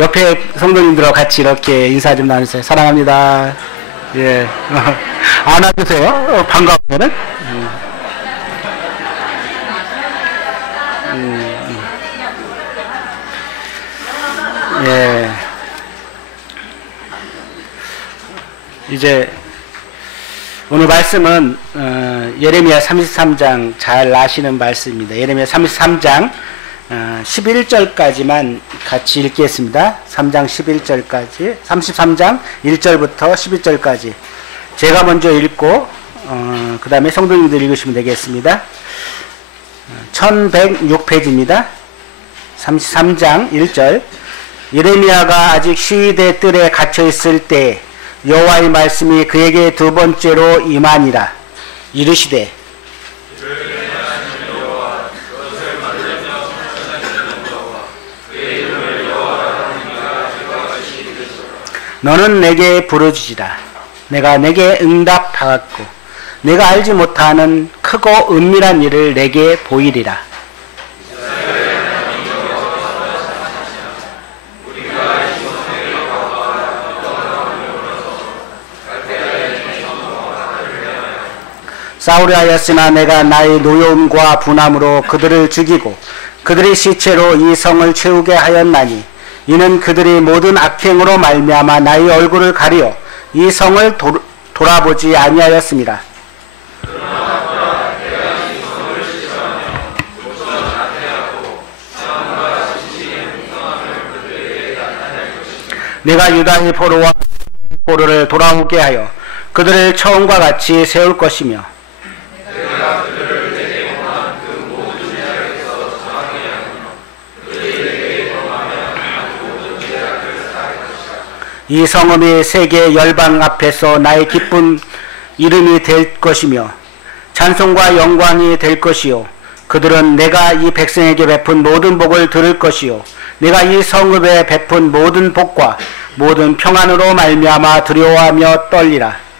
옆에 성도님들하고 같이 이렇게 인사 좀 나누세요. 사랑합니다. 예. 안아주세요. 반가우면은. 예. 이제 오늘 말씀은 예레미야 33장 잘 아시는 말씀입니다. 예레미야 33장 11절까지만 같이 읽겠습니다. 3장 11절까지 33장 1절부터 11절까지 제가 먼저 읽고 그 다음에 성도님들 읽으시면 되겠습니다. 1106페이지입니다. 33장 1절 예레미야가 아직 시위대 뜰에 갇혀있을 때 여호와의 말씀이 그에게 두 번째로 임하니라. 이르시되 너는 내게 부르짖으라. 내가 내게 응답하겠고 내가 알지 못하는 크고 은밀한 일을 내게 보이리라. 싸우려 하였으나 내가 나의 노여움과 분함으로 그들을 죽이고 그들의 시체로 이 성을 채우게 하였나니 이는 그들이 모든 악행으로 말미암아 나의 얼굴을 가리어 이 성을 돌아보지 아니하였습니다. 내가 유다의 포로와 포로를 돌아오게 하여 그들을 처음과 같이 세울 것이며 이 성읍이 세계 열방 앞에서 나의 기쁜 이름이 될 것이며 찬송과 영광이 될 것이요 그들은 내가 이 백성에게 베푼 모든 복을 들을 것이요 내가 이 성읍에 베푼 모든 복과 모든 평안으로 말미암아 두려워하며 떨리라.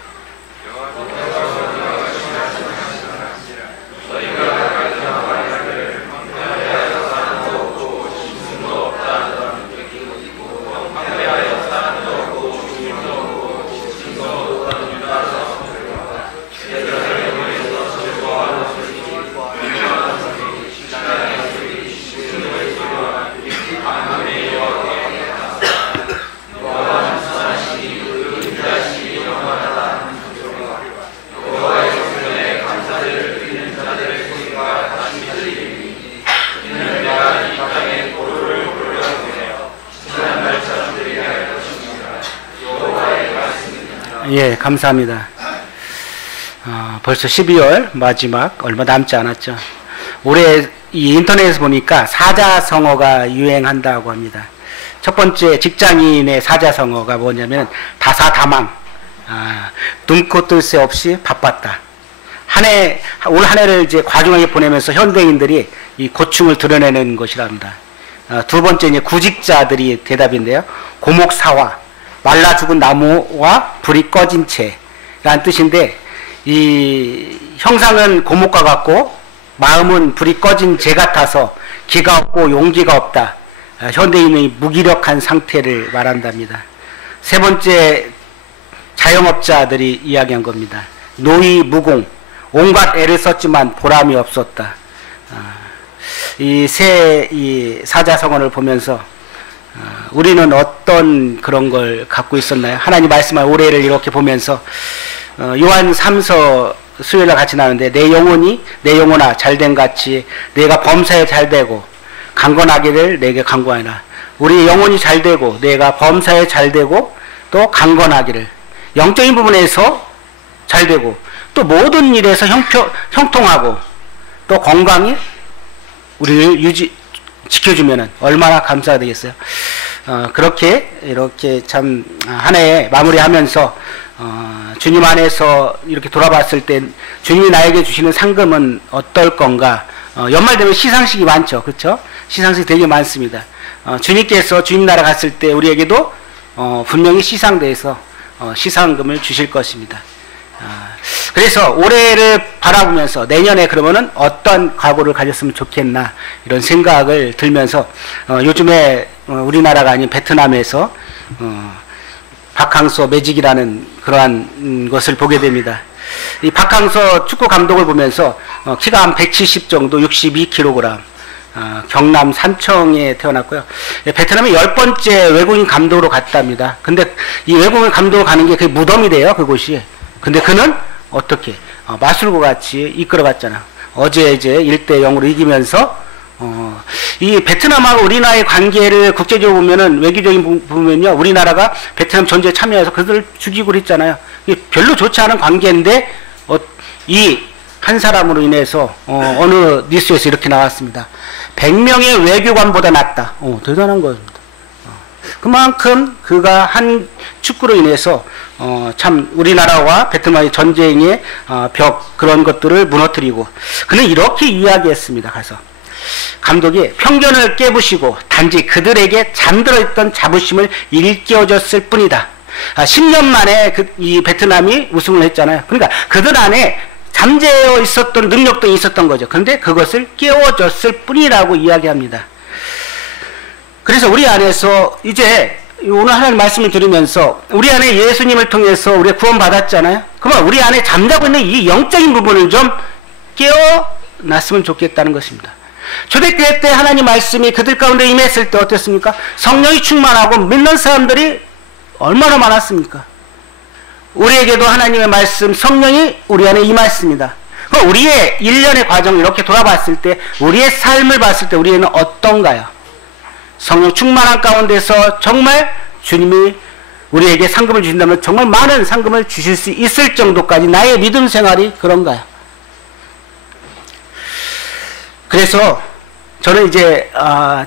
예, 감사합니다. 벌써 12월 마지막 얼마 남지 않았죠. 올해 이 인터넷에서 보니까 사자성어가 유행한다고 합니다. 첫 번째 직장인의 사자성어가 뭐냐면 다사다망. 눈코 뜰 새 없이 바빴다. 올 한 해를 이제 과중하게 보내면서 현대인들이 이 고충을 드러내는 것이랍니다. 두 번째 이제 구직자들이 대답인데요. 고목사화. 말라 죽은 나무와 불이 꺼진 채라는 뜻인데 이 형상은 고목과 같고 마음은 불이 꺼진 재 같아서 기가 없고 용기가 없다. 현대인의 무기력한 상태를 말한답니다. 세 번째 자영업자들이 이야기한 겁니다. 노이 무공 온갖 애를 썼지만 보람이 없었다. 이 사자성어를 보면서 우리는 어떤 그런 걸 갖고 있었나요? 하나님 말씀한 올해를 이렇게 보면서 요한 3서 수요일날 같이 나오는데 내 영혼아 잘된 같이 내가 범사에 잘되고 강건하기를 내게 강구하나. 우리 영혼이 잘되고 내가 범사에 잘되고 또 강건하기를 영적인 부분에서 잘되고 또 모든 일에서 형통하고 또 건강히 우리를 지켜주면은 얼마나 감사가 되겠어요. 이렇게 참 한 해 마무리하면서 주님 안에서 이렇게 돌아봤을 때 주님이 나에게 주시는 상금은 어떨 건가. 연말 되면 시상식이 많죠, 그렇죠? 시상식이 되게 많습니다. 주님께서 주님 나라 갔을 때 우리에게도 분명히 시상대에서 시상금을 주실 것입니다. 그래서 올해를 바라보면서 내년에 그러면은 어떤 각오를 가졌으면 좋겠나 이런 생각을 들면서 요즘에 우리나라가 아닌 베트남에서 박항서 매직이라는 그러한 것을 보게 됩니다. 이 박항서 축구 감독을 보면서 키가 한 170 정도, 62kg, 경남 산청에 태어났고요. 베트남의 10번째 외국인 감독으로 갔답니다. 근데 이 외국인 감독으로 가는 게 그게 무덤이래요, 그곳이. 근데 그는 어떻게 마술과 같이 이끌어갔잖아. 어제 이제 1대0으로 이기면서 이 베트남하고 우리나라의 관계를 국제적으로 보면은 외교적인 부분은요, 우리나라가 베트남 전쟁에 참여해서 그들을 죽이고 그랬잖아요. 별로 좋지 않은 관계인데 이 한 사람으로 인해서 어느 뉴스에서 이렇게 나왔습니다. 100명의 외교관보다 낫다. 대단한 겁니다. 그만큼 그가 한 축구로 인해서 참 우리나라와 베트남의 전쟁의 벽 그런 것들을 무너뜨리고, 그는 이렇게 이야기했습니다. 가서 감독이 편견을 깨부시고 단지 그들에게 잠들어 있던 자부심을 일깨워줬을 뿐이다. 10년 만에 이 베트남이 우승을 했잖아요. 그러니까 그들 안에 잠재어 있었던 능력도 있었던 거죠. 그런데 그것을 깨워줬을 뿐이라고 이야기합니다. 그래서 우리 안에서 이제 오늘 하나님 말씀을 들으면서 우리 안에 예수님을 통해서 우리가 구원받았잖아요. 그러면 우리 안에 잠자고 있는 이 영적인 부분을 좀 깨어났으면 좋겠다는 것입니다. 초대교회 때 하나님 말씀이 그들 가운데 임했을 때 어땠습니까? 성령이 충만하고 믿는 사람들이 얼마나 많았습니까? 우리에게도 하나님의 말씀, 성령이 우리 안에 임했습니다. 그럼 우리의 일련의 과정을 이렇게 돌아봤을 때, 우리의 삶을 봤을 때 우리는 어떤가요? 성령 충만한 가운데서 정말 주님이 우리에게 상급을 주신다면 정말 많은 상급을 주실 수 있을 정도까지 나의 믿음 생활이 그런가요? 그래서 저는 이제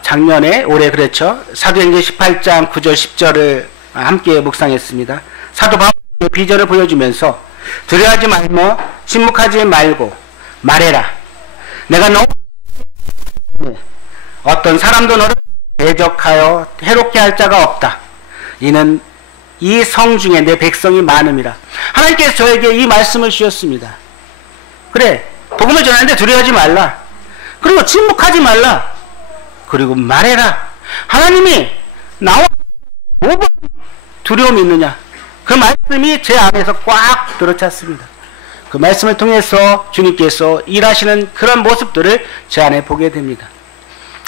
작년에 올해 그랬죠. 사도행전 18장 9절 10절을 함께 묵상했습니다. 사도 바울의 비전을 보여주면서 두려워하지 말고 침묵하지 말고 말해라. 내가 너무 어떤 사람도 너를 대적하여 해롭게 할 자가 없다. 이는 이 성 중에 내 백성이 많음이라. 하나님께서 저에게 이 말씀을 주셨습니다. 그래, 복음을 전하는데 두려워하지 말라. 그리고 침묵하지 말라. 그리고 말해라. 하나님이 나와 뭐가 두려움이 있느냐. 그 말씀이 제 안에서 꽉 들어찼습니다. 그 말씀을 통해서 주님께서 일하시는 그런 모습들을 제 안에 보게 됩니다.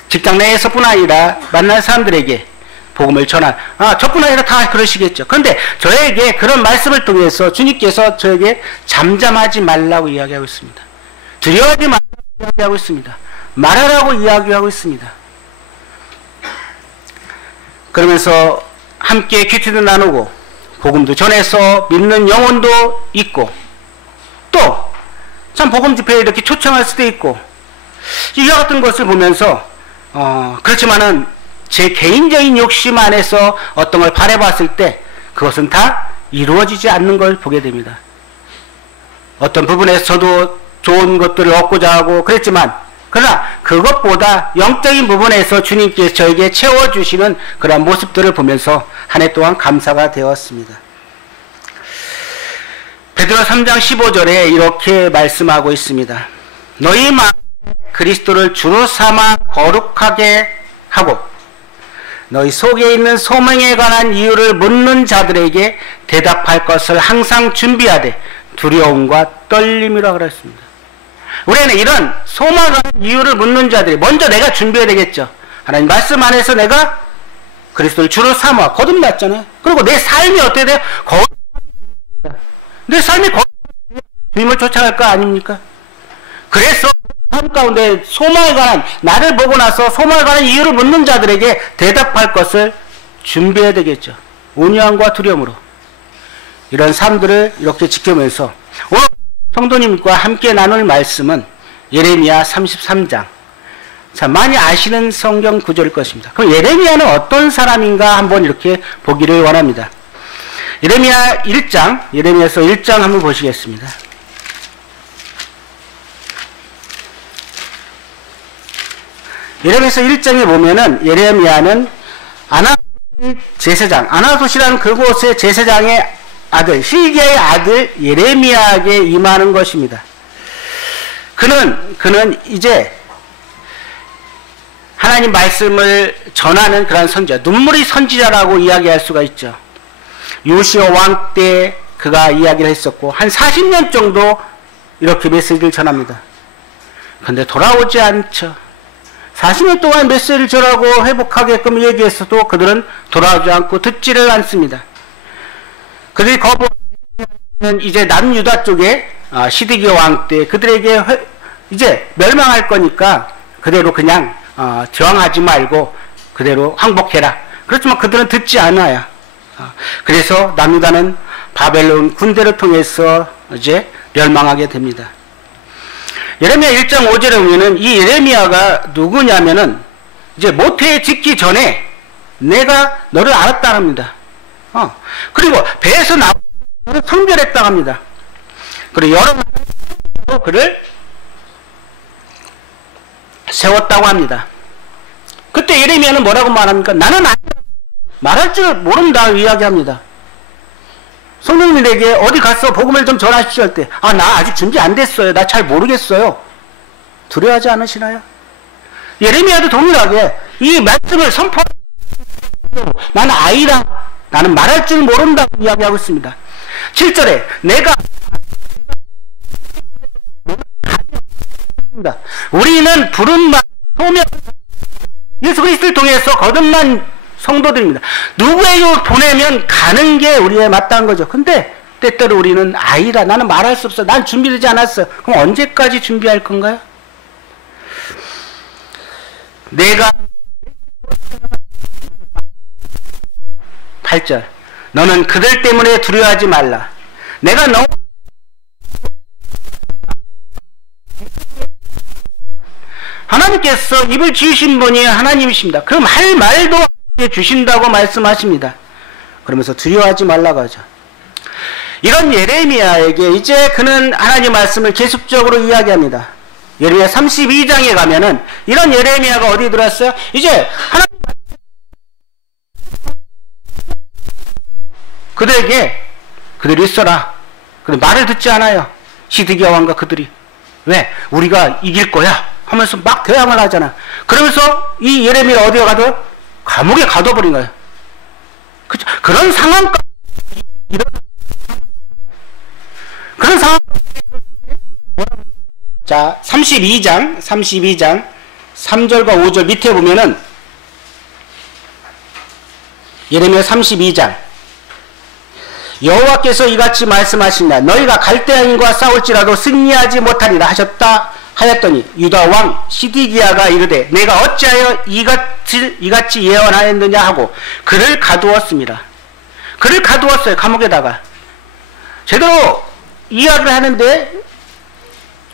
직장 내에서뿐 아니라 만난 사람들에게 복음을 전한, 저뿐 아니라 다 그러시겠죠. 그런데 저에게 그런 말씀을 통해서 주님께서 저에게 잠잠하지 말라고 이야기하고 있습니다. 두려워하지 말라고 이야기하고 있습니다. 말하라고 이야기하고 있습니다. 그러면서 함께 큐티도 나누고 복음도 전해서 믿는 영혼도 있고, 또 참 복음 집회에 이렇게 초청할 수도 있고, 이와 같은 것을 보면서 그렇지만은 제 개인적인 욕심 안에서 어떤 걸 바라봤을 때 그것은 다 이루어지지 않는 걸 보게 됩니다. 어떤 부분에서 저도 좋은 것들을 얻고자 하고 그랬지만, 그러나 그것보다 영적인 부분에서 주님께서 저에게 채워주시는 그런 모습들을 보면서 한 해 동안 감사가 되었습니다. 베드로 3장 15절에 이렇게 말씀하고 있습니다. 너희 마음에 그리스도를 주로 삼아 거룩하게 하고 너희 속에 있는 소망에 관한 이유를 묻는 자들에게 대답할 것을 항상 준비하되 두려움과 떨림이라 그랬습니다. 우리는 이런 소망에 관한 이유를 묻는 자들이 먼저 내가 준비해야 되겠죠. 하나님 말씀 안에서 내가 그리스도를 주로 삼아 거듭났잖아요. 그리고 내 삶이 어떻게 돼요? 거듭납니다. 내 삶이 주님을 쫓아갈 거 아닙니까? 그래서 삶 가운데 소망에 관한, 나를 보고 나서 소망에 관한 이유를 묻는 자들에게 대답할 것을 준비해야 되겠죠. 온유함과 두려움으로 이런 삶들을 이렇게 지키면서 오늘 성도님과 함께 나눌 말씀은 예레미야 33장. 자, 많이 아시는 성경 구절일 것입니다. 그럼 예레미야는 어떤 사람인가 한번 이렇게 보기를 원합니다. 예레미야 1장, 예레미야서 1장 한번 보시겠습니다. 예레미야서 1장에 보면은 예레미야는 아나소시 제사장, 아나소시라는 그곳의 제사장의 아들, 실기야의 아들 예레미야에게 임하는 것입니다. 그는 이제 하나님 말씀을 전하는 그런 선지자, 눈물의 선지자라고 이야기할 수가 있죠. 요시야 왕 때 그가 이야기를 했었고 한 40년 정도 이렇게 메시지를 전합니다. 근데 돌아오지 않죠. 40년 동안 메시지를 전하고 회복하게끔 얘기했어도 그들은 돌아오지 않고 듣지를 않습니다. 그들이 거부하면 이제 남유다 쪽에 시드기야 왕 때 그들에게 이제 멸망할 거니까 그대로 그냥 저항하지 말고 그대로 항복해라. 그렇지만 그들은 듣지 않아요. 그래서 남유다는 바벨론 군대를 통해서 이제 멸망하게 됩니다. 예레미야 1장 5절에 보면은 이 예레미야가 누구냐면은 이제 모태에 짓기 전에 내가 너를 알았다 합니다. 그리고 배에서 나와 너를 성별했다 합니다. 그리고 여러 그를 세웠다고 합니다. 그때 예레미야는 뭐라고 말합니까? 나는 말할 줄 모른다 이야기합니다. 성령님에게 어디 가서 복음을 좀 전하십시오 할 때 나 아직 준비 안 됐어요. 나 잘 모르겠어요. 두려워하지 않으시나요? 예레미야도 동일하게 이 말씀을 선포하고 나는 아이라 나는 말할 줄 모른다고 이야기하고 있습니다. 7절에 내가 우리는 부른 말 소명 예수 그리스도를 통해서 거듭난 성도들입니다. 누구에게 보내면 가는 게 우리의 마땅한 거죠. 근데 때때로 우리는 아이라 나는 말할 수 없어. 난 준비되지 않았어요. 그럼 언제까지 준비할 건가요? 내가 8절 너는 그들 때문에 두려워하지 말라. 내가 너무 하나님께서 입을 지으신 분이 하나님이십니다. 그럼 할 말도 주신다고 말씀하십니다. 그러면서 두려워하지 말라고 하죠. 이런 예레미야에게 이제 그는 하나님 말씀을 계속적으로 이야기합니다. 예레미야 32장에 가면은 이런 예레미야가 어디 들어왔어요? 이제 하나님 그들이 있어라. 근데 말을 듣지 않아요. 시드기야 왕과 그들이. 왜? 우리가 이길 거야 하면서 막 대항을 하잖아. 그러면서 이 예레미야 어디에 가도 감옥에 가둬버린 거예요. 그쵸? 그런 상황까지 그런 상황. 자, 32장 3절과 5절 밑에 보면은 예레미야 32장 여호와께서 이같이 말씀하시냐 너희가 갈대아인과 싸울지라도 승리하지 못하리라 하였더니 유다 왕 시드기야가 이르되 내가 어찌하여 이같이 예언하였느냐 하고 그를 가두었습니다. 그를 가두었어요. 감옥에다가 제대로 이야기를 하는데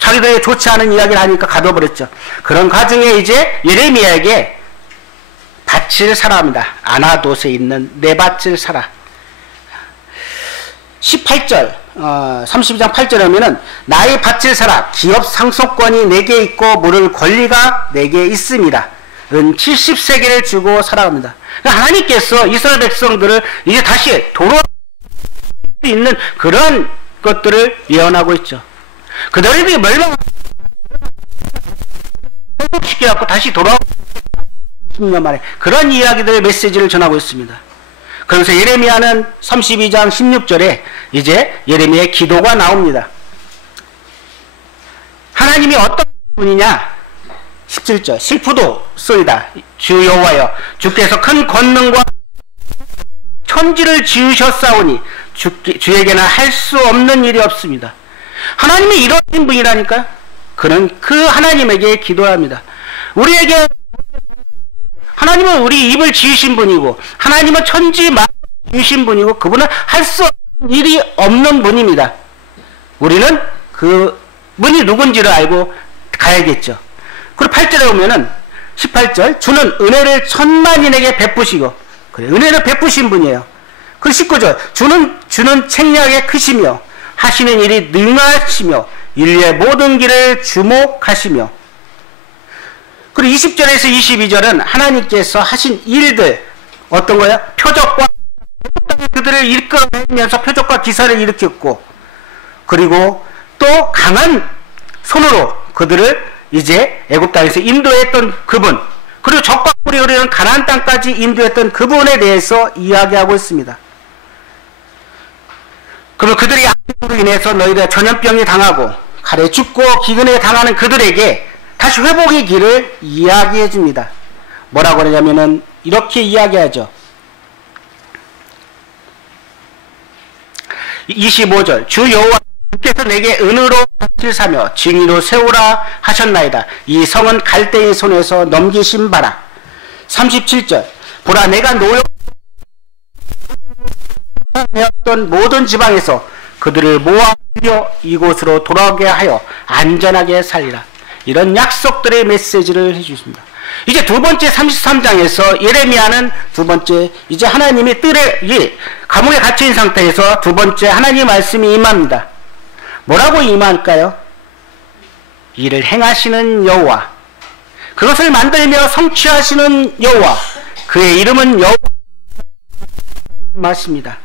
자기들에게 좋지 않은 이야기를 하니까 가둬버렸죠. 그런 과정에 이제 예레미야에게 밭을 사라 합니다. 아나돗에 있는 내 밭을 사라. 18절 32장 8절에 하면은 나의 밭을 사라. 기업 상속권이 내게 있고 물을 권리가 내게 있습니다. 은 70세겔을 주고 사라합니다. 하나님께서 이스라엘 백성들을 이제 다시 돌아올 수 있는 그런 것들을 예언하고 있죠. 그들에게 회복시켜갖고 다시 돌아오고 10년 만에 그런 이야기들의 메시지를 전하고 있습니다. 그래서 예레미야는 32장 16절에 이제 예레미야의 기도가 나옵니다. 하나님이 어떤 분이냐? 17절 슬프도소이다. 주 여호와여 주께서 큰 권능과 천지를 지으셨사오니 주에게는 할 수 없는 일이 없습니다. 하나님이 이러신 분이라니까. 그는 그 하나님에게 기도합니다. 우리에게 하나님은 우리 입을 지으신 분이고 하나님은 천지 만물을 지으신 분이고 그분은 할 수 없는 일이 없는 분입니다. 우리는 그 분이 누군지를 알고 가야겠죠. 그리고 8절에 보면은 18절 주는 은혜를 천만인에게 베푸시고 그래, 은혜를 베푸신 분이에요. 그리고 19절 주는 책략에 크시며 하시는 일이 능하시며 인류의 모든 길을 주목하시며 그리고 20절에서 22절은 하나님께서 하신 일들 어떤 거야? 표적과 그들을 그들을 이끌어내면서 표적과 기사를 일으켰고, 그리고 또 강한 손으로 그들을 이제 애굽 땅에서 인도했던 그분, 그리고 적과 꿀이 흐르는 가나안 땅까지 인도했던 그분에 대해서 이야기하고 있습니다. 그러면 그들이 악으로 인해서 너희가 전염병이 당하고 칼에 죽고 기근에 당하는 그들에게 다시 회복의 길을 이야기해 줍니다. 뭐라고 하냐면은 이렇게 이야기하죠. 25절 주 여호와께서 내게 은으로 밭을 사며 증인으로 세우라 하셨나이다. 이 성은 갈대의 손에서 넘기신 바라. 37절 보라 내가 노역하였던 모든 지방에서 그들을 모아들여 이곳으로 돌아오게 하여 안전하게 살리라. 이런 약속들의 메시지를 해주십니다. 이제 두 번째 33장에서 예레미야는 두 번째 이제 하나님이 뜰에 감옥에 갇힌 상태에서 두 번째 하나님 말씀이 임합니다. 뭐라고 임할까요? 이를 행하시는 여호와, 그것을 만들며 성취하시는 여호와, 그의 이름은 여호와 맞습니다.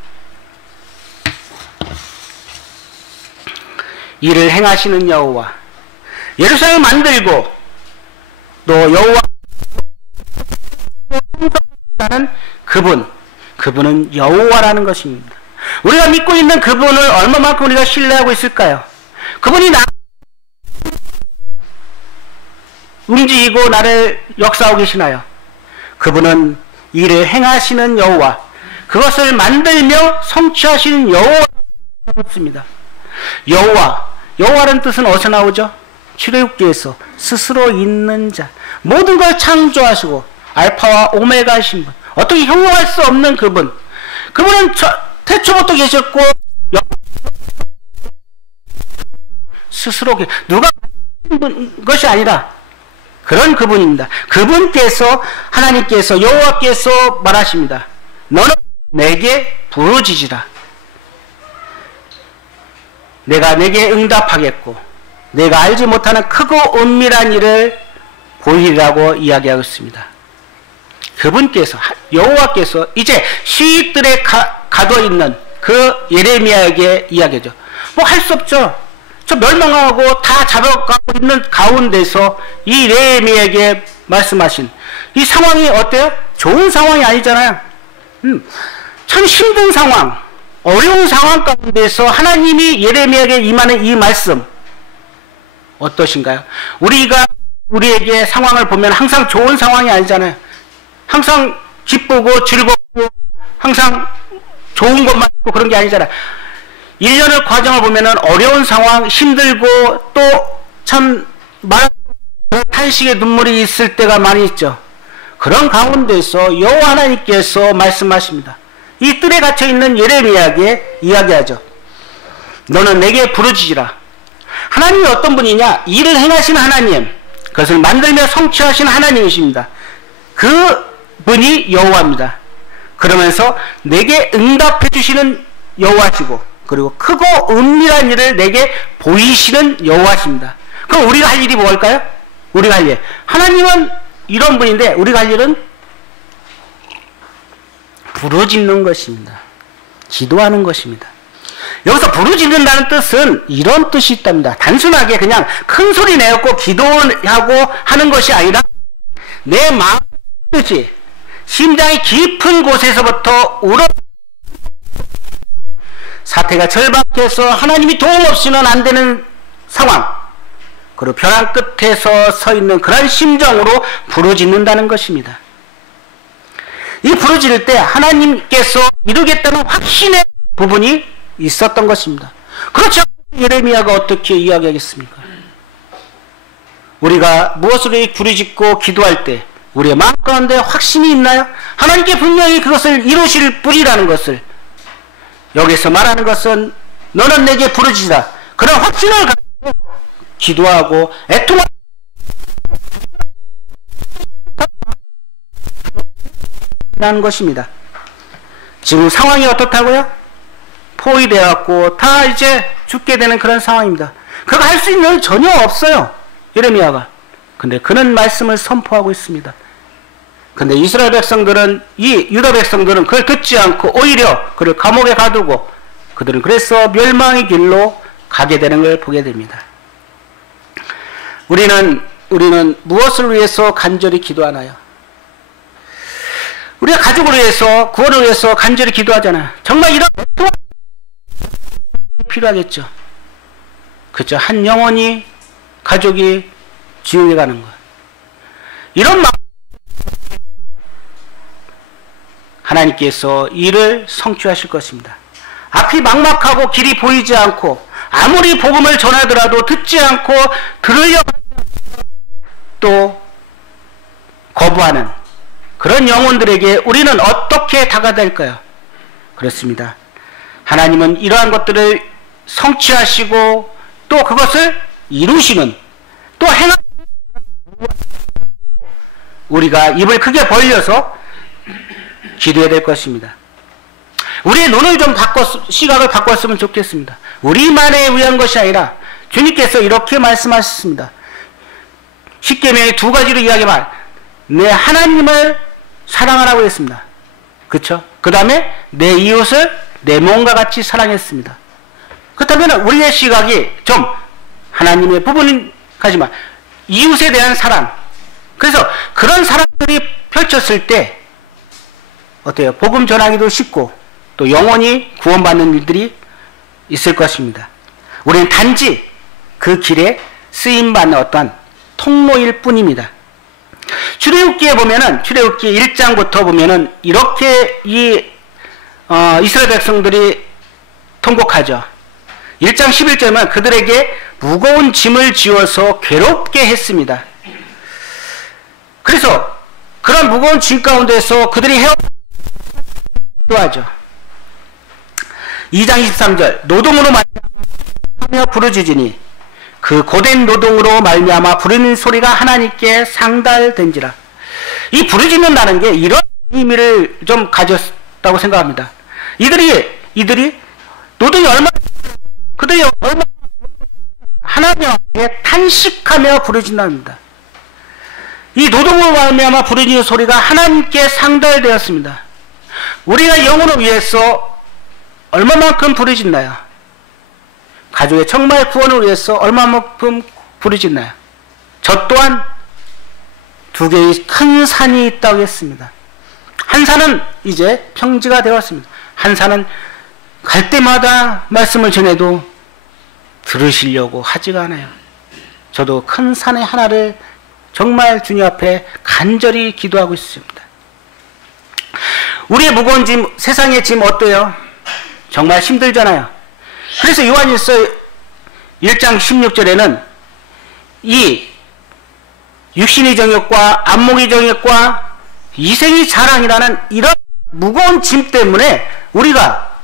이를 행하시는 여호와, 예루살렘을 만들고 또 여호와 그분은 여호와라는 것입니다. 우리가 믿고 있는 그분을 얼마만큼 우리가 신뢰하고 있을까요? 그분이 나 움직이고 나를 역사하고 계시나요? 그분은 이를 행하시는 여호와, 그것을 만들며 성취하시는 여호와입니다. 여호와라는 뜻은 어디서 나오죠? 출애굽기에서 스스로 있는 자, 모든 걸 창조하시고 알파와 오메가이신 분, 어떻게 형용할 수 없는 그분은 태초부터 계셨고 스스로 누가 만든 것이 아니라 그런 그분입니다. 그분께서 하나님께서 여호와께서 말하십니다. 너는 내게 부르짖으라. 내가 내게 응답하겠고 내가 알지 못하는 크고 은밀한 일을 보이리라고 이야기하고 있습니다. 그분께서 여호와께서 이제 시위들에 가둬 있는 그 예레미야에게 이야기하죠. 뭐 할 수 없죠. 저 멸망하고 다 잡아가고 있는 가운데서 이 예레미야에게 말씀하신 이 상황이 어때요? 좋은 상황이 아니잖아요. 참 힘든 상황, 어려운 상황 가운데서 하나님이 예레미야에게 임하는 이 말씀 어떠신가요? 우리에게 상황을 보면 항상 좋은 상황이 아니잖아요. 항상 기쁘고 즐겁고 항상 좋은 것만 있고 그런 게 아니잖아요. 1년의 과정을 보면은 어려운 상황, 힘들고 또 참 탄식의 눈물이 있을 때가 많이 있죠. 그런 가운데서 여호와 하나님께서 말씀하십니다. 이 뜰에 갇혀 있는 예레미야에게 이야기하죠. 너는 내게 부르짖으라. 하나님이 어떤 분이냐? 일을 행하신 하나님, 그것을 만들며 성취하신 하나님이십니다. 그 분이 여호와입니다. 그러면서 내게 응답해 주시는 여호와시고, 그리고 크고 은밀한 일을 내게 보이시는 여호와십니다. 그럼 우리가 할 일이 뭘까요? 우리가 할 일. 하나님은 이런 분인데 우리가 할 일은 부르짖는 것입니다. 기도하는 것입니다. 여기서 부르짖는다는 뜻은 이런 뜻이 있답니다. 단순하게 그냥 큰 소리 내었고 기도하고 하는 것이 아니라 내 마음 뜻이 심장이 깊은 곳에서부터 사태가 절박해서 하나님이 도움 없이는 안 되는 상황, 그리고 벼랑 끝에서 서 있는 그런 심정으로 부르짖는다는 것입니다. 이 부르짖을 때 하나님께서 이루겠다는 확신의 부분이 있었던 것입니다. 그렇지 않고 예레미야가 어떻게 이야기하겠습니까? 우리가 무엇으로 부르짖고 기도할 때 우리의 마음 가운데 확신이 있나요? 하나님께 분명히 그것을 이루실 분이라는 것을, 여기서 말하는 것은 너는 내게 부르짖으라, 그런 확신을 가지고 기도하고 애통하는 것입니다. 지금 상황이 어떻다고요? 포위되었고 다 이제 죽게 되는 그런 상황입니다. 그거 할 수 있는 전혀 없어요, 예레미야가. 근데 그는 말씀을 선포하고 있습니다. 근데 이스라엘 백성들은, 이 유다 백성들은 그걸 듣지 않고 오히려 그를 감옥에 가두고 그들은 그래서 멸망의 길로 가게 되는 걸 보게 됩니다. 우리는 무엇을 위해서 간절히 기도하나요? 우리가 가족을 위해서, 구원을 위해서 간절히 기도하잖아요. 정말 이런 필요하겠죠. 그죠? 한 영혼이, 가족이 지옥에 가는 것. 이런 마음, 하나님께서 이를 성취하실 것입니다. 앞이 막막하고 길이 보이지 않고 아무리 복음을 전하더라도 듣지 않고 들으려고 또 거부하는 그런 영혼들에게 우리는 어떻게 다가갈까요? 그렇습니다. 하나님은 이러한 것들을 성취하시고 또 그것을 이루시는, 또 행하시는, 우리가 입을 크게 벌려서 기도해야 될 것입니다. 우리의 눈을 좀 시각을 바꿨으면 좋겠습니다. 우리만에 위한 것이 아니라 주님께서 이렇게 말씀하셨습니다. 십계명의 두 가지로 이야기만, 내 하나님을 사랑하라고 했습니다. 그쵸? 그 다음에 내 이웃을 내 몸과 같이 사랑했습니다. 그렇다면 우리의 시각이 좀 하나님의 부분은 가지만 이웃에 대한 사랑, 그래서 그런 사랑들이 펼쳤을 때 어때요? 복음 전하기도 쉽고 또 영원히 구원받는 일들이 있을 것입니다. 우리는 단지 그 길에 쓰임받는 어떠한 통로일 뿐입니다. 출애굽기에 보면은, 출애굽기 1장부터 보면은 이렇게 이스라엘 백성들이 통곡하죠. 1장 11절은 그들에게 무거운 짐을 지어서 괴롭게 했습니다. 그래서 그런 무거운 짐 가운데서 그들이 기도하죠. 2장 23절, 노동으로 말미암아 부르짖으니 그 고된 노동으로 말미암아 부르는 소리가 하나님께 상달된지라. 이 부르짖는다는 게 이런 의미를 좀 가졌다고 생각합니다. 이들이 노동이 그들이 얼마나 하나님께 탄식하며 부르짖는답니다. 이 노동으로 말미암아 부르짖는 소리가 하나님께 상달되었습니다. 우리가 영혼을 위해서 얼마만큼 부르짖나요? 가족의 정말 구원을 위해서 얼마만큼 부르짖나요? 저 또한 두 개의 큰 산이 있다고 했습니다. 한 산은 이제 평지가 되었습니다. 한 산은 갈 때마다 말씀을 전해도 들으시려고 하지가 않아요. 저도 큰 산의 하나를 정말 주님 앞에 간절히 기도하고 있습니다. 우리의 무거운 짐, 세상의 짐 어때요? 정말 힘들잖아요. 그래서 요한일서 1장 16절에는 이 육신의 정욕과 안목의 정욕과 이생의 자랑이라는 이런 무거운 짐 때문에 우리가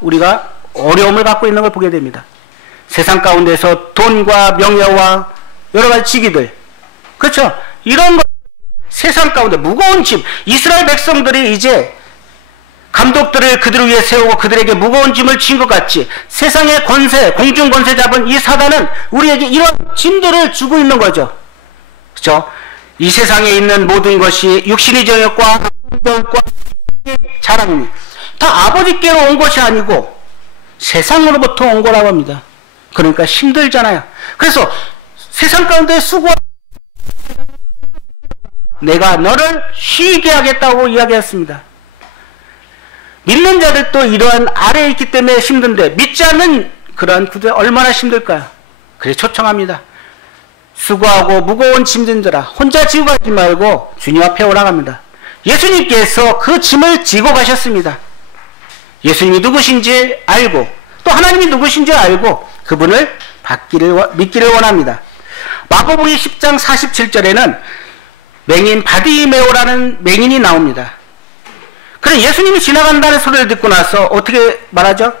우리가 어려움을 갖고 있는 걸 보게 됩니다. 세상 가운데서 돈과 명예와 여러 가지 직위들, 그렇죠? 이런 것, 세상 가운데 무거운 짐, 이스라엘 백성들이 이제 감독들을 그들을 위해 세우고 그들에게 무거운 짐을 진 것 같이 세상의 권세, 공중 권세 잡은 이 사단은 우리에게 이런 짐들을 주고 있는 거죠. 그렇죠? 이 세상에 있는 모든 것이 육신의 정욕과 자랑이 다 아버지께로 온 것이 아니고 세상으로부터 온 거라고 합니다. 그러니까 힘들잖아요. 그래서 세상 가운데 수고하는 내가 너를 쉬게 하겠다고 이야기했습니다. 믿는 자들도 이러한 아래에 있기 때문에 힘든데 믿지 않는 그러한 그들 얼마나 힘들까요? 그래서 초청합니다. 수고하고 무거운 짐진 자라 혼자 지고 가지 말고 주님 앞에 오라갑니다. 예수님께서 그 짐을 지고 가셨습니다. 예수님이 누구신지 알고 또 하나님이 누구신지 알고 그분을 믿기를 원합니다. 마가복음 10장 47절에는 맹인 바디메오라는 맹인이 나옵니다. 그럼 예수님이 지나간다는 소리를 듣고 나서 어떻게 말하죠?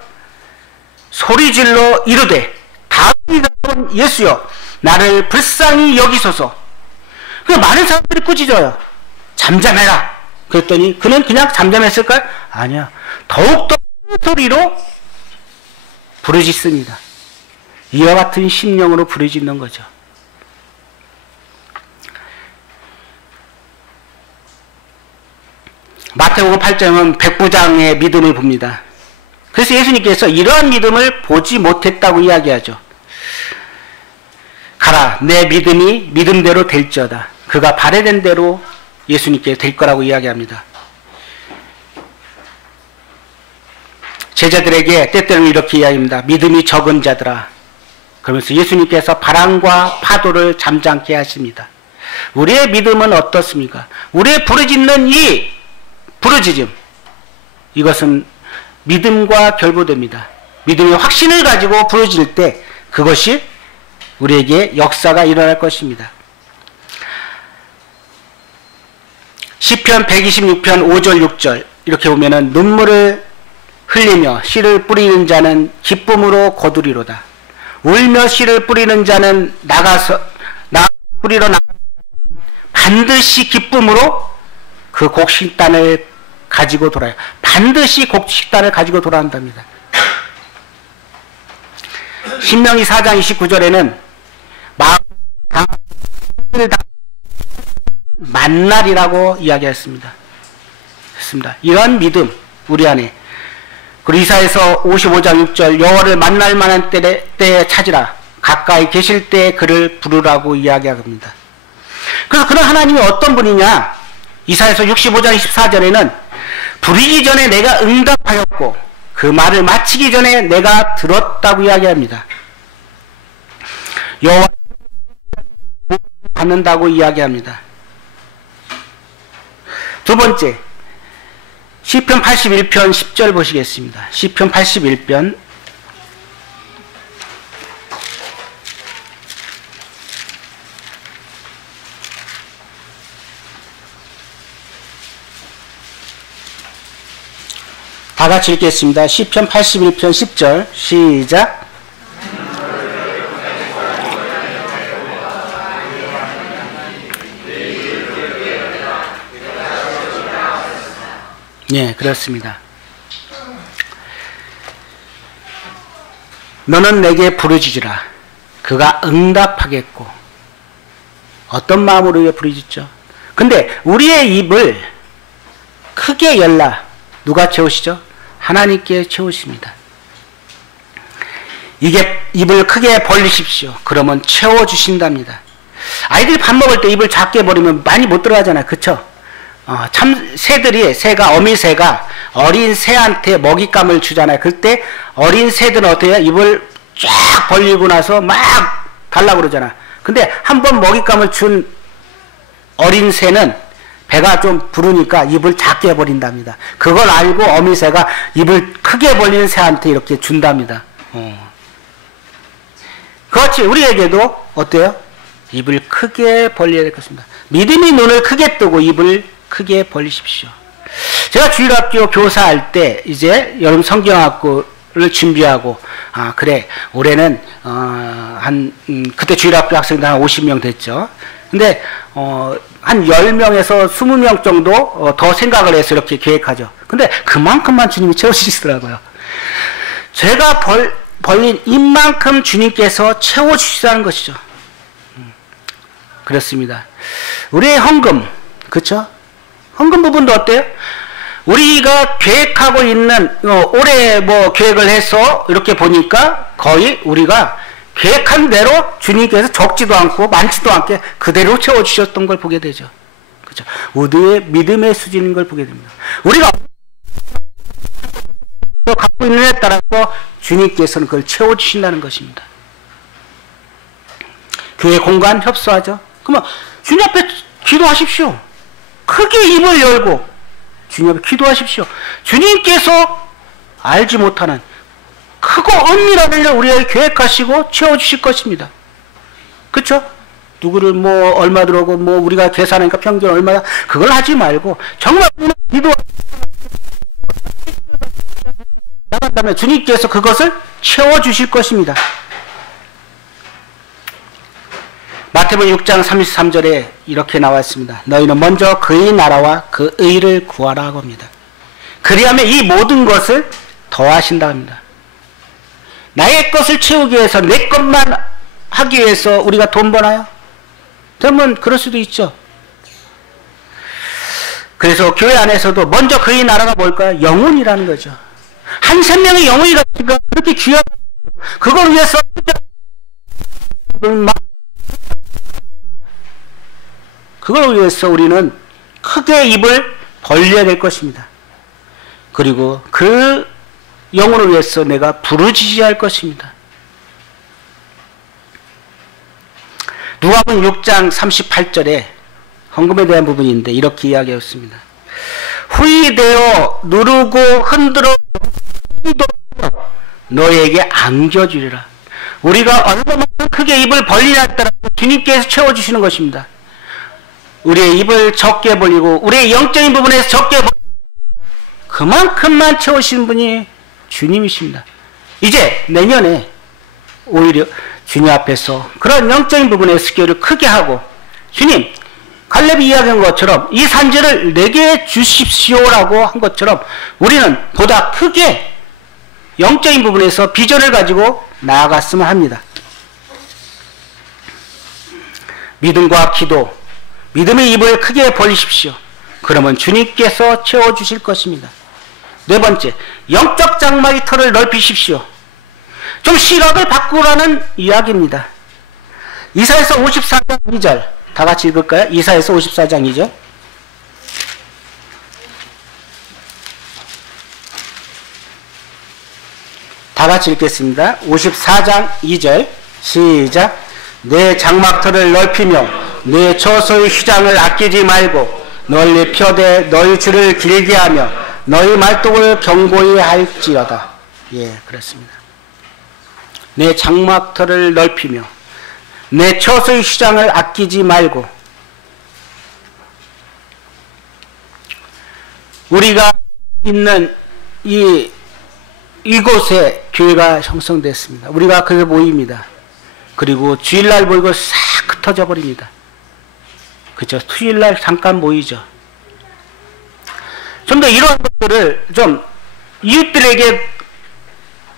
소리질러 이르되 다윗의 종 예수여 나를 불쌍히 여기소서. 그 많은 사람들이 꾸짖어요. 잠잠해라. 그랬더니 그는 그냥 잠잠했을까요? 아니야. 더욱더 큰 소리로 부르짖습니다. 이와 같은 심령으로 부르짖는 거죠. 마태복음 8장은 백부장의 믿음을 봅니다. 그래서 예수님께서 이러한 믿음을 보지 못했다고 이야기하죠. 가라, 내 믿음이 믿음대로 될지어다. 그가 바라는 대로 예수님께 될 거라고 이야기합니다. 제자들에게 때때로는 이렇게 이야기합니다. 믿음이 적은 자들아. 그러면서 예수님께서 바람과 파도를 잠잠케 하십니다. 우리의 믿음은 어떻습니까? 우리의 부르짖는 이 부르짖음, 이것은 믿음과 결부됩니다. 믿음의 확신을 가지고 부르짖을 때 그것이 우리에게 역사가 일어날 것입니다. 시편 126편 5절 6절 이렇게 보면은 눈물을 흘리며 씨를 뿌리는 자는 기쁨으로 거두리로다. 울며 씨를 뿌리는 자는 뿌리러 나가 반드시 기쁨으로 그 곡식단을 가지고 돌아요. 반드시 곡식단을 가지고 돌아온답니다. 신명기 4장 29절에는 만날이라고 이야기했습니다. 이런 믿음 우리 안에. 그리고 이사야서 55장 6절 여호와를 만날 만한 때에 찾으라. 가까이 계실 때 그를 부르라고 이야기합니다. 그래서 그런 하나님이 어떤 분이냐? 이사야서 65장 24절에는 부르기 전에 내가 응답하였고 그 말을 마치기 전에 내가 들었다고 이야기합니다. 여호와 받는다고 이야기합니다. 두 번째, 시편 81편 10절 보시겠습니다. 시편 81편 다 같이 읽겠습니다. 시편 81편 10절 시작. 예, 그렇습니다. 너는 내게 부르짖으라. 그가 응답하겠고. 어떤 마음으로 부르짖죠? 근데 우리의 입을 크게 열라. 누가 채우시죠? 하나님께 채우십니다. 이게 입을 크게 벌리십시오. 그러면 채워주신답니다. 아이들이 밥 먹을 때 입을 작게 벌리면 많이 못 들어가잖아요. 그쵸? 참 새가 어미 새가 어린 새한테 먹잇감을 주잖아요. 그때 어린 새들은 어때요? 입을 쫙 벌리고 나서 막 달라고 그러잖아. 근데 한번 먹잇감을 준 어린 새는 배가 좀 부르니까 입을 작게 벌린답니다. 그걸 알고 어미 새가 입을 크게 벌리는 새한테 이렇게 준답니다. 그렇지. 우리에게도 어때요? 입을 크게 벌려야 될 것입니다. 믿음이 눈을 크게 뜨고 입을 크게 벌리십시오. 제가 주일학교 교사할 때 이제 여름 성경학교를 준비하고 그래 올해는 그때 주일학교 학생들 한 50명 됐죠. 근데 한 10명에서 20명 정도 더 생각을 해서 이렇게 계획하죠. 근데 그만큼만 주님이 채워주시더라고요. 제가 벌린 입만큼 주님께서 채워주시라는 것이죠. 그렇습니다. 우리의 헌금, 그렇죠? 헌금 부분도 어때요? 우리가 계획하고 있는 올해 뭐 계획을 해서 이렇게 보니까 거의 우리가 계획한 대로 주님께서 적지도 않고 많지도 않게 그대로 채워주셨던 걸 보게 되죠. 그렇죠? 우리의 믿음의 수준인 걸 보게 됩니다. 우리가 갖고 있는 데 따라서 주님께서는 그걸 채워주신다는 것입니다. 교회 공간 협소하죠? 그러면 주님 앞에 기도하십시오. 크게 입을 열고 주님 앞에 기도하십시오. 주님께서 알지 못하는 크고 은밀한 일을 우리에게 계획하시고 채워주실 것입니다. 그렇죠? 누구를 뭐 얼마 들어오고 뭐 우리가 계산하니까 평균 얼마야 그걸 하지 말고 정말 기도 나간다면 주님께서 그것을 채워주실 것입니다. 마태복음 6장 33절에 이렇게 나왔습니다. 너희는 먼저 그의 나라와 그 의를 구하라 하고 합니다. 그리하면 이 모든 것을 더하신다 합니다. 나의 것을 채우기 위해서 내 것만 하기 위해서 우리가 돈 버나요? 그러면 그럴 수도 있죠. 그래서 교회 안에서도 먼저 그의 나라가 뭘까요? 영혼이라는 거죠. 한 생명의 영혼이가 그렇게 귀하다. 그걸 위해서 그걸 위해서 우리는 크게 입을 벌려야 될 것입니다. 그리고 그 영혼을 위해서 내가 부르짖어야 할 것입니다. 누가복음 6장 38절에 헌금에 대한 부분인데 이렇게 이야기했습니다. 후이되어 누르고 흔들어 너에게 안겨주리라. 우리가 얼마만큼 크게 입을 벌리냐에 따라 주님께서 채워주시는 것입니다. 우리의 입을 적게 벌리고 우리의 영적인 부분에서 적게 벌리고 그만큼만 채우시는 분이 주님이십니다. 이제 내년에 오히려 주님 앞에서 그런 영적인 부분의 스케일을 크게 하고 주님 갈렙이 이야기한 것처럼 이 산지를 내게 주십시오라고 한 것처럼 우리는 보다 크게 영적인 부분에서 비전을 가지고 나아갔으면 합니다. 믿음과 기도, 믿음의 입을 크게 벌리십시오. 그러면 주님께서 채워주실 것입니다. 네 번째, 영적 장막의 털을 넓히십시오. 좀 시각을 바꾸라는 이야기입니다. 이사야서 54장 2절 다 같이 읽을까요? 이사야서 54장 2절 다 같이 읽겠습니다. 54장 2절 시작. 내 장막터를 넓히며 내 처소의 휘장을 아끼지 말고 널리 펴되 너희 줄을 길게 하며 너희 말뚝을 견고히 할지어다. 예, 그렇습니다. 내 장막터를 넓히며 내 처소의 휘장을 아끼지 말고 우리가 있는 이곳에 교회가 형성됐습니다. 우리가 그걸 모입니다. 그리고 주일날 모이고 싹 흩어져 버립니다. 그렇죠? 수요일날 잠깐 모이죠. 좀 더 이러한 것들을 좀 이웃들에게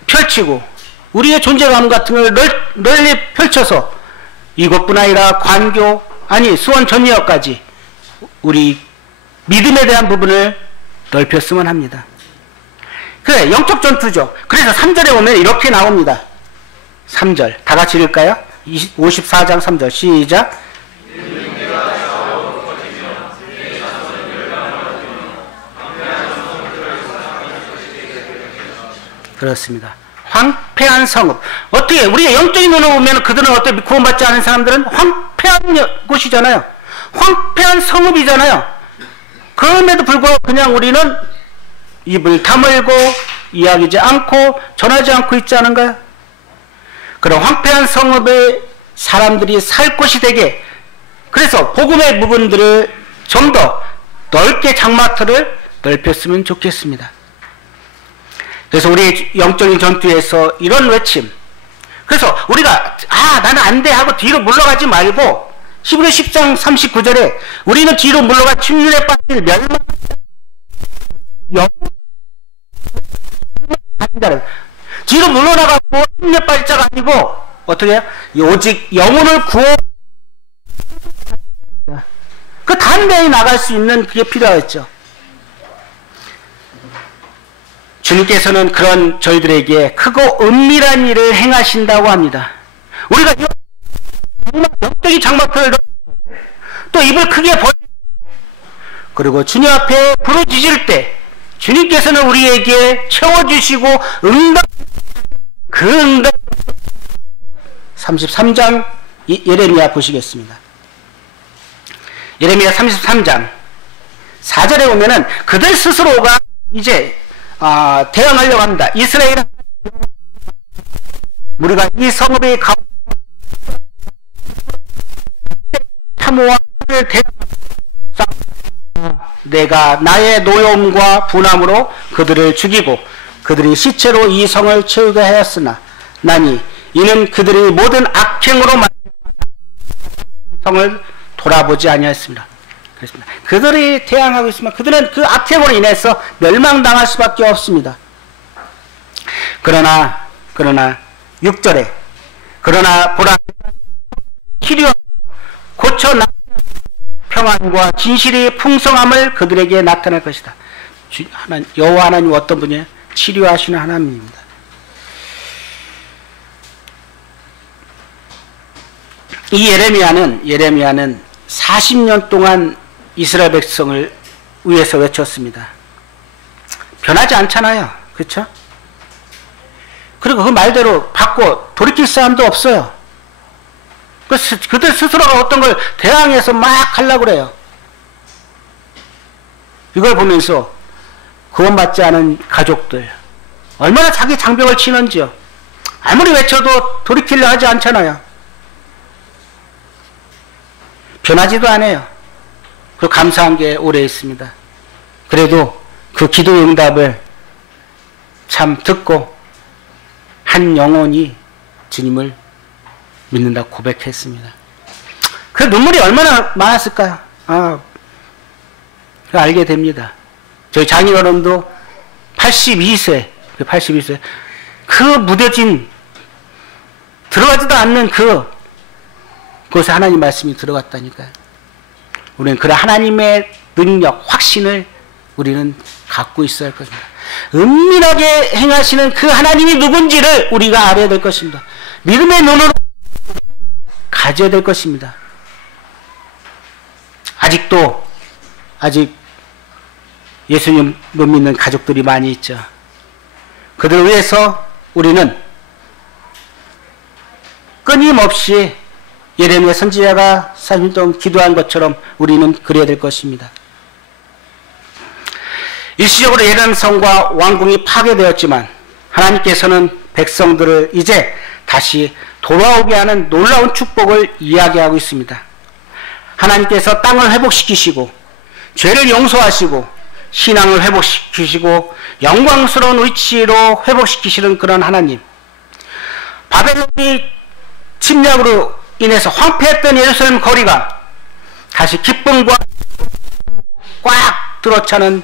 펼치고 우리의 존재감 같은 걸 널리 펼쳐서 이것뿐 아니라 관교, 아니 수원 전역까지 우리 믿음에 대한 부분을 넓혔으면 합니다. 그래, 영적 전투죠. 그래서 3절에 오면 이렇게 나옵니다. 3절 다 같이 읽을까요? 54장 3절 시작. 그렇습니다. 황폐한 성읍. 어떻게 우리가 영적인 눈으로 보면 그들은 어떻게 구원받지 않은 사람들은 황폐한 곳이잖아요. 황폐한 성읍이잖아요. 그럼에도 불구하고 그냥 우리는 입을 다물고 이야기하지 않고 전하지 않고 있지 않은가요? 그런 황폐한 성읍에 사람들이 살 곳이 되게, 그래서 복음의 부분들을 좀 더 넓게 장막터를 넓혔으면 좋겠습니다. 그래서 우리의 영적인 전투에서 이런 외침, 그래서 우리가 나는 안 돼 하고 뒤로 물러가지 말고 히브리 10장 39절에 우리는 뒤로 물러가 침륜에 빠질 멸망 뒤로 물러나가고 침륜에 빠질 자가 아니고 어떻게 해요? 오직 영혼을 구호 그 단단히 나갈 수 있는 그게 필요했죠. 주님께서는 그런 저희들에게 크고 은밀한 일을 행하신다고 합니다. 우리가 영적인 장막터를 또 입을 크게 벌리고 그리고 주님 앞에 부르짖을 때 주님께서는 우리에게 채워주시고 응답, 그 응답 33장 예레미야 보시겠습니다. 예레미야 33장 4절에 보면은 그들 스스로가 이제 대항하려고 합니다. 이스라엘 우리가 이 성읍의 참호와 를 내가 나의 노여움과 분함으로 그들을 죽이고 그들이 시체로 이 성을 채우게 하였으나 나니 이는 그들이 모든 악행으로 만든 성을 돌아보지 아니하였습니다. 그렇습니다. 그들이 대항하고 있으면 그들은 그 악행으로 인해서 멸망당할 수밖에 없습니다. 그러나 6절에 그러나 보라 키리와 고쳐 평안과 진실이 풍성함을 그들에게 나타낼 것이다. 여호와 하나님 어떤 분이에요? 치료하시는 하나님입니다. 이 예레미야는 40년 동안 이스라엘 백성을 위해서 외쳤습니다. 변하지 않잖아요. 그렇죠? 그리고 그 말대로 받고 돌이킬 사람도 없어요. 그들 스스로가 어떤 걸 대항해서 막 하려고 그래요. 이걸 보면서 구원받지 않은 가족들 얼마나 자기 장벽을 치는지요. 아무리 외쳐도 돌이키려 하지 않잖아요. 변하지도 않아요. 그 감사한 게 오래 있습니다. 그래도 그 기도 응답을 참 듣고 한 영혼이 주님을 믿는다고 고백했습니다. 그 눈물이 얼마나 많았을까요? 알게 됩니다. 저희 장인어른도 82세 그 무뎌진 들어가지도 않는 그곳에 하나님 말씀이 들어갔다니까요. 우리는 그런 하나님의 능력, 확신을 우리는 갖고 있어야 할 것입니다. 은밀하게 행하시는 그 하나님이 누군지를 우리가 알아야 될 것입니다. 믿음의 눈으로 가져야 될 것입니다. 아직 예수님 못 믿는 가족들이 많이 있죠. 그들을 위해서 우리는 끊임없이 예레미야 선지자가 40년 동안 기도한 것처럼 우리는 그래야 될 것입니다. 일시적으로 예루살렘 성과 왕궁이 파괴되었지만 하나님께서는 백성들을 이제 다시 돌아오게 하는 놀라운 축복을 이야기하고 있습니다. 하나님께서 땅을 회복시키시고 죄를 용서하시고 신앙을 회복시키시고 영광스러운 위치로 회복시키시는 그런 하나님. 바벨론이 침략으로 인해서 황폐했던 예루살렘 거리가 다시 기쁨과 꽉 들어차는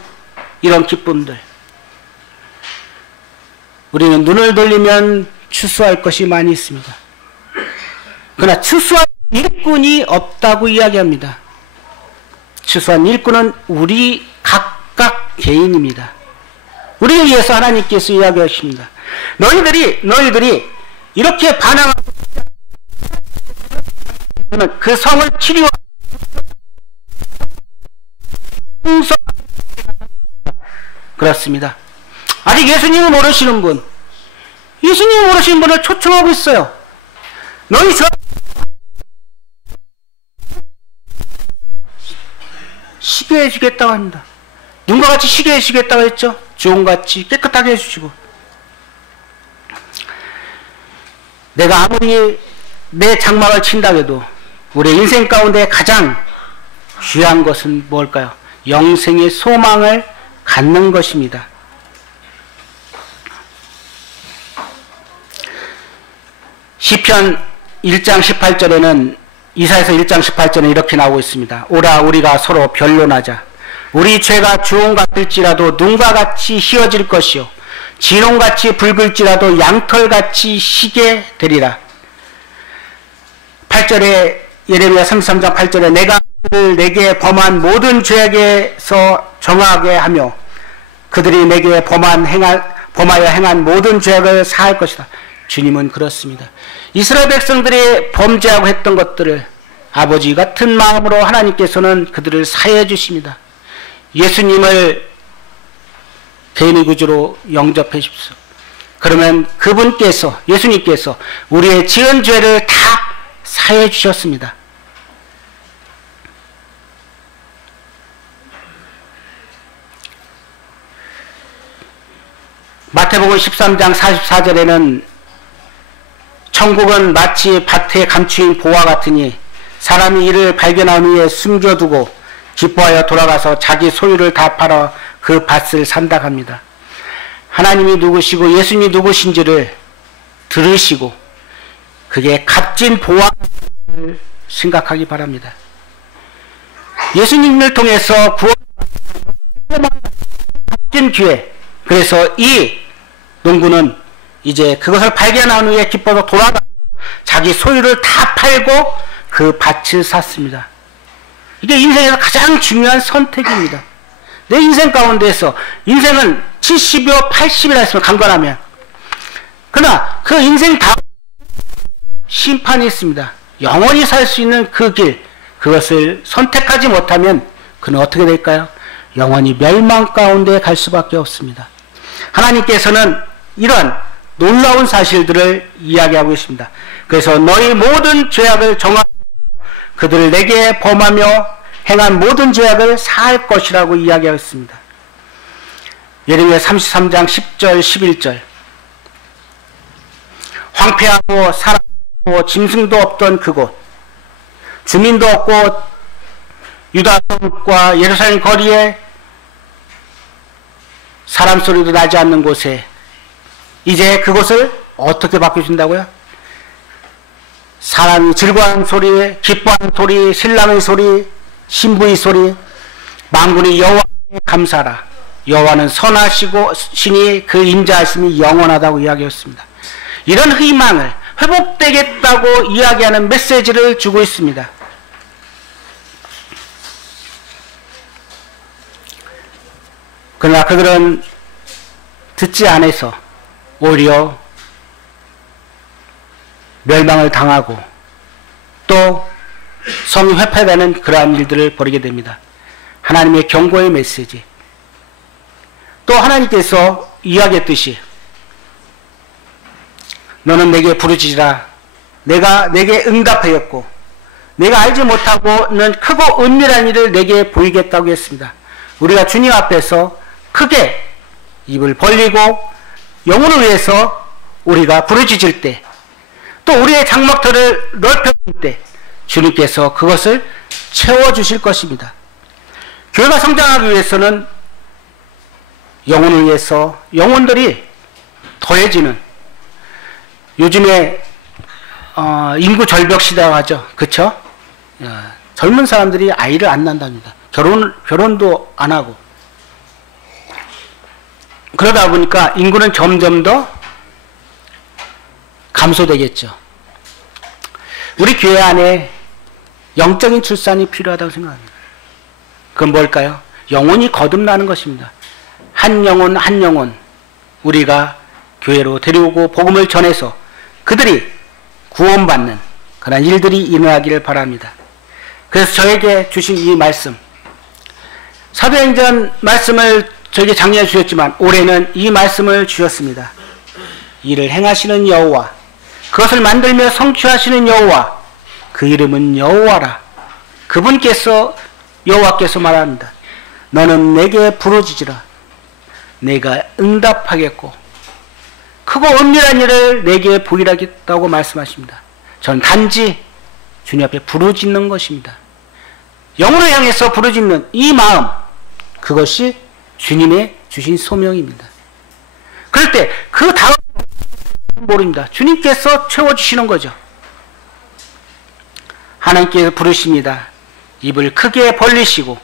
이런 기쁨들. 우리는 눈을 돌리면 추수할 것이 많이 있습니다. 그러나 추수할 일꾼이 없다고 이야기합니다. 추수한 일꾼은 우리 각각 개인입니다. 우리를 위해서 하나님께서 이야기하십니다. 너희들이 이렇게 반항하고 그 성을 치료하고 그렇습니다. 아직 예수님을 모르시는 분을 초청하고 있어요. 너희 시게 해주겠다고 합니다. 눈과 같이 시게 해주겠다고 했죠. 주홍같이 깨끗하게 해주시고. 내가 아무리 내 장막을 친다 해도 우리 인생 가운데 가장 귀한 것은 뭘까요? 영생의 소망을 갖는 것입니다. 시편 1장 18절에는 이사야서 1장 18절에 이렇게 나오고 있습니다. 오라 우리가 서로 변론하자. 우리 죄가 주홍 같을지라도 눈과 같이 희어질 것이요 진홍같이 붉을지라도 양털같이 희게 되리라. 8절에 예레미야 33장 8절에 내가 그들을 내게 범한 모든 죄악에서 정하게 하며 그들이 내게 범하여 행한 모든 죄악을 사할 것이다. 주님은 그렇습니다. 이스라엘 백성들이 범죄하고 했던 것들을 아버지 같은 마음으로 하나님께서는 그들을 사해 주십니다. 예수님을 개인의 구주로 영접해 주십시오. 그러면 그분께서 예수님께서 우리의 지은 죄를 다 사해 주셨습니다. 마태복음 13장 44절에는 천국은 마치 밭에 감추인 보화 같으니 사람이 이를 발견한 후에 숨겨두고 기뻐하여 돌아가서 자기 소유를 다 팔아 그 밭을 산다 합니다. 하나님이 누구시고 예수님이 누구신지를 들으시고 그게 값진 보화를 생각하기 바랍니다. 예수님을 통해서 값진 기회. 그래서 이 농부는 이제 그것을 발견한 후에 기뻐서 돌아가서 자기 소유를 다 팔고 그 밭을 샀습니다. 이게 인생에서 가장 중요한 선택입니다. 내 인생 가운데서 인생은 70이요 80이라 했으면 강건하면, 그러나 그 인생 다음 심판이 있습니다. 영원히 살 수 있는 그 길, 그것을 선택하지 못하면 그는 어떻게 될까요? 영원히 멸망 가운데 갈 수밖에 없습니다. 하나님께서는 이러한 놀라운 사실들을 이야기하고 있습니다. 그래서 너희 모든 죄악을 정하고 그들을 내게 범하며 행한 모든 죄악을 사할 것이라고 이야기하였습니다. 예레미야 33장 10절 11절. 황폐하고 사람도 짐승도 없던 그곳, 주민도 없고 유다 성과 예루살렘 거리에 사람 소리도 나지 않는 곳에 이제 그곳을 어떻게 바꿔준다고요? 사람이 즐거워하는 소리, 기뻐하는 소리, 신랑의 소리, 신부의 소리, 만군의 여호와에 감사라. 여호와는 선하시고 신이 그 인자하심이 영원하다고 이야기했습니다. 이런 희망을 회복되겠다고 이야기하는 메시지를 주고 있습니다. 그러나 그들은 듣지 않아서 오히려 멸망을 당하고 또 성이 회파되는 그러한 일들을 벌이게 됩니다. 하나님의 경고의 메시지. 또 하나님께서 이야기했듯이 너는 내게 부르짖으라. 내가 내게 응답하였고 내가 알지 못하고는 크고 은밀한 일을 내게 보이겠다고 했습니다. 우리가 주님 앞에서 크게 입을 벌리고 영혼을 위해서 우리가 부르짖을 때, 또 우리의 장막터를 넓혀줄 때 주님께서 그것을 채워주실 것입니다. 교회가 성장하기 위해서는 영혼을 위해서 영혼들이 더해지는, 요즘에 인구 절벽 시대라고 하죠. 그쵸? 젊은 사람들이 아이를 안 낳는답니다. 결혼도 안 하고. 그러다 보니까 인구는 점점 더 감소되겠죠. 우리 교회 안에 영적인 출산이 필요하다고 생각합니다. 그건 뭘까요? 영혼이 거듭나는 것입니다. 한 영혼 한 영혼 우리가 교회로 데려오고 복음을 전해서 그들이 구원받는 그런 일들이 일어나기를 바랍니다. 그래서 저에게 주신 이 말씀, 사도행전 말씀을 저에게 작년에 주셨지만 올해는 이 말씀을 주셨습니다. 이를 행하시는 여호와, 그것을 만들며 성취하시는 여호와, 그 이름은 여호와라. 그분께서, 여호와께서 말합니다. 너는 내게 부르짖으라. 내가 응답하겠고 크고 은밀한 일을 내게 보이라겠다고 말씀하십니다. 전 단지 주님 앞에 부르짖는 것입니다. 영혼을 향해서 부르짖는 이 마음, 그것이 주님의 주신 소명입니다. 그럴 때 그 다음 모릅니다. 주님께서 채워주시는 거죠. 하나님께서 부르십니다. 입을 크게 벌리시고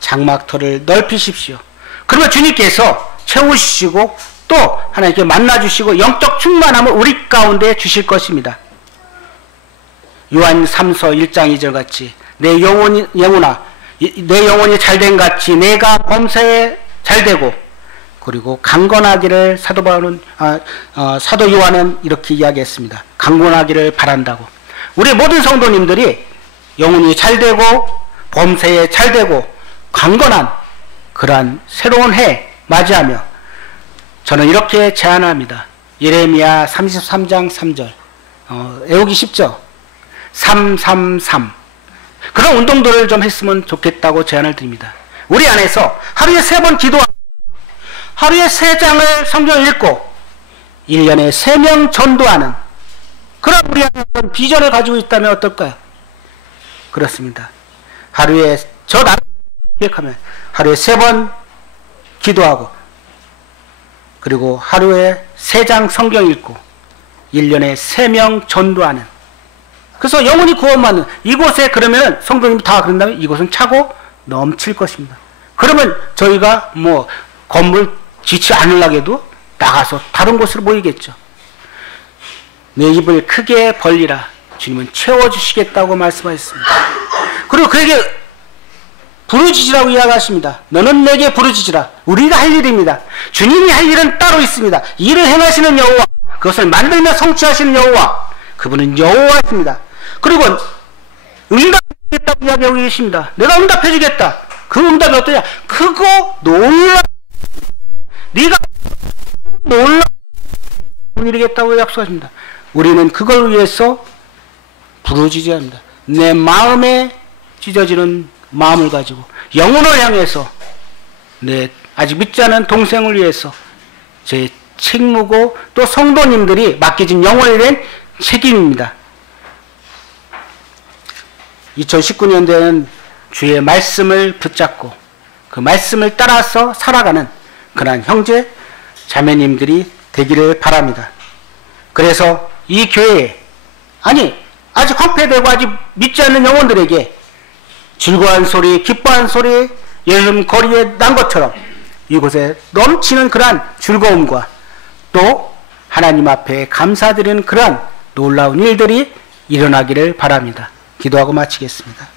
장막터를 넓히십시오. 그러면 주님께서 채우시고 또 하나님께 만나주시고 영적 충만함을 우리 가운데 주실 것입니다. 요한 3서 1장 2절 같이 내 영혼아 내 영혼이 잘된 같이 내가 범사에 잘되고, 그리고 강건하기를 사도 요한은 이렇게 이야기했습니다. 강건하기를 바란다고. 우리 모든 성도님들이 영혼이 잘되고 범사에 잘되고 강건한 그러한 새로운 해 맞이하며 저는 이렇게 제안합니다. 예레미야 33장 3절 외우기 쉽죠? 333 그런 운동들을 좀 했으면 좋겠다고 제안을 드립니다. 우리 안에서 하루에 3번 기도하고 하루에 3장을 성경을 읽고 1년에 3명 전도하는 그런 우리 안에 비전을 가지고 있다면 어떨까요? 그렇습니다. 하루에 저 나를 기억하면 하루에 3번 기도하고 그리고 하루에 3장 성경 읽고 1년에 3명 전도하는, 그래서 영혼이 구원받는 이곳에 그러면 성도님이 다 그런다면 이곳은 차고 넘칠 것입니다. 그러면 저희가 뭐 건물 지치 않으려고 해도 나가서 다른 곳으로 모이겠죠. 내 입을 크게 벌리라. 주님은 채워주시겠다고 말씀하셨습니다. 그리고 그에게 부르짖으라고 이야기하십니다. 너는 내게 부르짖으라. 우리가 할 일입니다. 주님이 할 일은 따로 있습니다. 일을 행하시는 여호와, 그것을 만들며 성취하시는 여호와, 그분은 여호와입니다. 그리고 응답해주겠다고 이야기하고 계십니다. 내가 응답해주겠다. 그 응답이 어떠냐? 크고 놀라, 네가 놀라 일이겠다고 약속하십니다. 우리는 그걸 위해서 부르짖어야 합니다. 내 마음에 찢어지는 마음을 가지고 영혼을 향해서 내 아직 믿지 않은 동생을 위해서 제 책무고 또 성도님들이 맡겨진 영혼에 대한 책임입니다. 2019년도에는 주의 말씀을 붙잡고 그 말씀을 따라서 살아가는 그러한 형제 자매님들이 되기를 바랍니다. 그래서 이 교회에, 아니 아직 황폐되고 아직 믿지 않는 영혼들에게 즐거운 소리, 기뻐한 소리, 예수님 거리에 난 것처럼 이곳에 넘치는 그러한 즐거움과 또 하나님 앞에 감사드리는 그러한 놀라운 일들이 일어나기를 바랍니다. 기도하고 마치겠습니다.